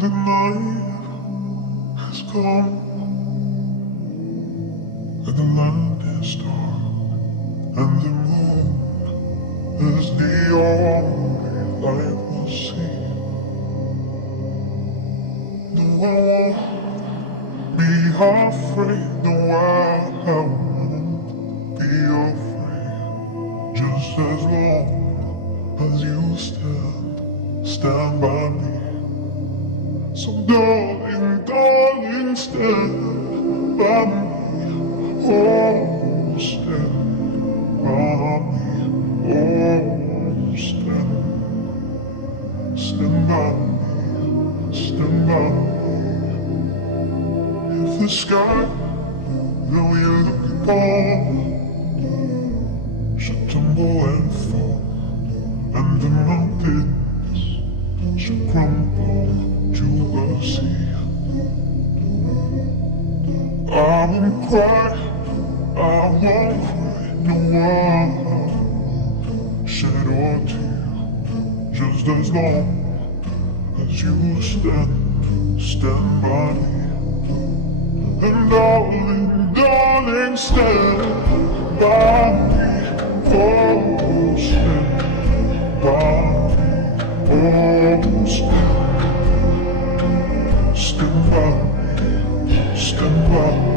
the night has come, and the land is dark, and the moon is the only light we'll see. No, I won't be afraid, no, I won't be afraid, just as long as you stand by me. So darling, darling, stand by me. Oh, stand by me. Oh, stand by me. Stand by me. If the sky that we're looking upon should tumble and fall, and the mountains should crumble to the sea, I won't cry, I won't cry, no, I won't shed a tear, just as long as you stand by me. And darling, darling, stand by me, oh, stand by me, oh, stand by me, stand by me.